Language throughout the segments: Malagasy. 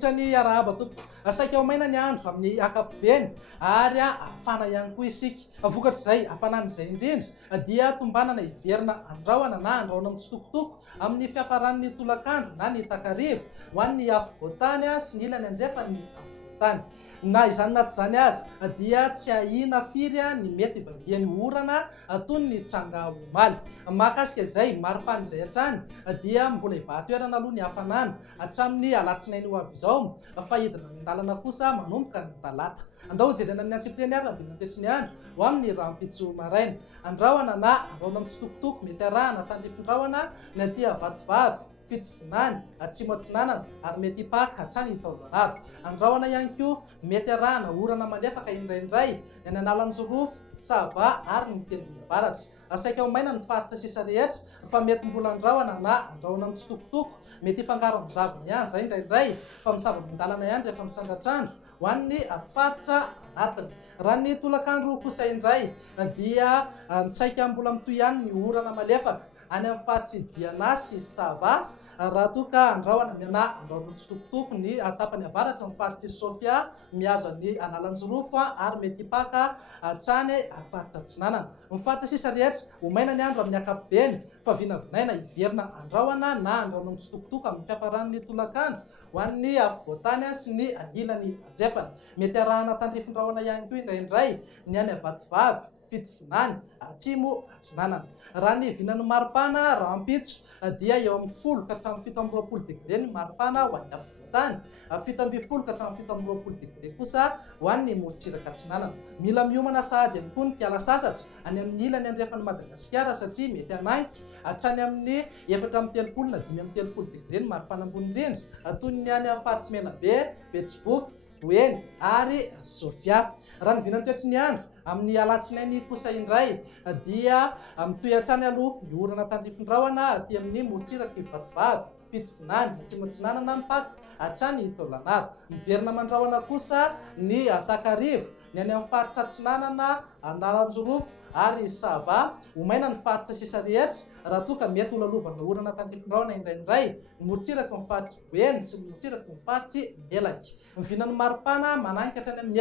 Mihoatra ny arahaba tompoko. Saika ho maina ny andro amin'ny ankapobeny ary afana ihany koa isika. Vokatr'izay hafanan'izay indrindra dia tombanana hiverina andrahoana na andrahoana mitsitokotoko amin'ny fiafaran'ny tolakandro na ny takariva ho an'ny afo voatany sy ny ilany andrefa ny afo voatany. Na izany na tsy izany aza dia tsy ahina firy ny mety hivavian'ny orana toy ny tranga omaly. Mahakasika izay maripana izay hatrany dia mbola hibahan-toerana aloha ny hafanana hatramin'ny alatsinainy ho avy izao, fa hidina ny andalana kosa manomboka ny talata. Andao jerena amin'ny antsipireny ary raha toetry ny andro ho amin'ny rahampitso maraina. Andrahoana na andrahoana mitsitokotoko mety arahana tandrifin-drahona ny aty Avatovavy, Fitovinany, Atsimo Atsinanana ary mety hipaka hatrany Taolagnaro. Andrahoana ihany koa mety arahana orana malefaka indraindray ny Analanjorofo, Sava ary ny Tendrombavaratra. Saika ho maina ny faritra sisa rehetra fa mety mbola andrahoana na andrahoana mitsitokotoko, mety hifangaro amin'ny zavona ihany zay indraindray fa misava-mindalana ihany rehefa misangatr'andro ho an'ny faritra anatiny. Raha ny tolakandro kosa indray dia saika mbola mitohy ihany ny orana malefaka any amin'ny faritry Diana sy Sava raha toa ka andrahoana na andrahoana mitsitokotoko ny tapany avaratra amin'ny faritry Sofia mihazo ny Analanjorofo ary mety hipaka hatrany faritra Atsinanana. Ny faritra sisa rehetra ho maina ny andro amin'ny ankapobeny fa vinavinaina hiverina andrahoana na andrahoana mitsitokotoko amin'ny fiafaran'ny tolakandro ho an'ny afo voatany sy ny ilany andrefana. Mety arahana tandrifin-drahona ihany koa indraindray ny any Avatovavy, Fitovinany, Atsimo Atsinanana. Raha ny vinan'ny maripana rahampitso dia eo amin'ny 10 ka hatramin'ny 17 degré ny maripana ho an'ny afo voatany, 17 ka hatramin'ny 17 degré kosa ho an'ny morotsiraka Atsinanana. Mila miomana sahady ihany koa ny mpiala sasatra any amin'ny ilany andrefan'ny Madagasikara satria mety hanaiky hatrany amin'ny 4 na 5 degré ny maripana ambony indrindra toy ny any amin'ny faritsy Menabe, Betsiboka, Boeny ary Sofia. Raha ny vinan'ny toetry ny andro amin'ny alatsinainy kosa indray dia mitohy hatrany aloha ny orana tandrifin-drahona aty amin'ny morotsiraka Vatovavy, Fitovinany, Atsimo Atsinanana mipaka hatrany Taolagnaro. Miverina mandrahona kosa ny takariva ny any amin'ny faritra Atsinanana, Analanjorofo ary Sava. Ho maina ny faritra sisa rehetra raha toa ka mety ho lalovana orana tandrifin-drahona indraindray ny morotsiraka ny faritry Boeny sy ny morotsiraka ny faritry Melaky. Ny vinan'ny maripana mananika hatrany amin'ny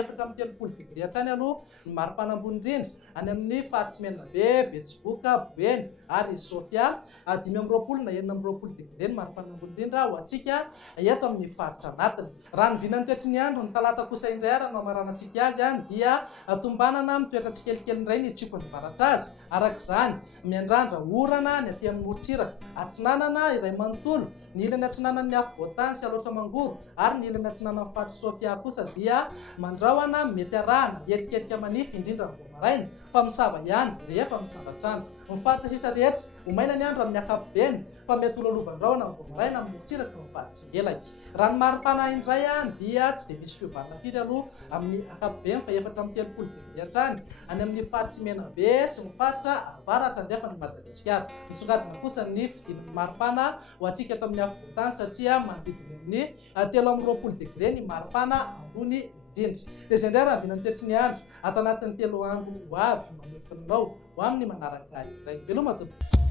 4 degré hatrany aloha ny maripana ambony indrindra any amin'ny faritsy Menabe, Betsiboka, Boeny ary Sofia. 5 na 20 degré ny maripana ambony indrindra ho antsika eto amin'ny faritra anatiny. Raha ny vinan'ny toetry ny andro ny talata kosa indray ary no amaranantsika azy dia tombanana mitoetra tsikelikely indray ny tsikon'ny varatra azy. Arak'izany miandrandra orana ny aty amin'ny morotsiraka Atsinanana iray manontolo, ny ilany atsinanan'ny afo voatany sy aloatra mangoro ary ny ilany atsinanan'ny faritra Sofia kosa dia mandrahona mety arahana eriketika manify indrindra ny voamaraina fa misava ihany rehefa misangatr'andro. Ny faritra sisa rehetra ho maina ny andro amin'ny ankapobeny fa mety ho lalovandroana ny voamaraina amin'ny morotsiraka ny faritra Melaky. Raha ny maripana indray dia tsy dia misy fiovalana firy aloha amin'ny ankapobeny fa 4 degré hatrany any amin'ny faritsy Menabe sy ny faritra avaratra andrefana Madagasikara. Misongadina kosa ny fidin'ny maripana ho antsika eto amin'ny afo voatany satria manodidina amin'ny 13 degré ny maripana ambony indrindra. Dia izay indray raha vinan'ny toetry ny andro ato anatin'ny 3 andro ho avy manomboka anao ho amin'ny manaraka iray. Veloma tompoko.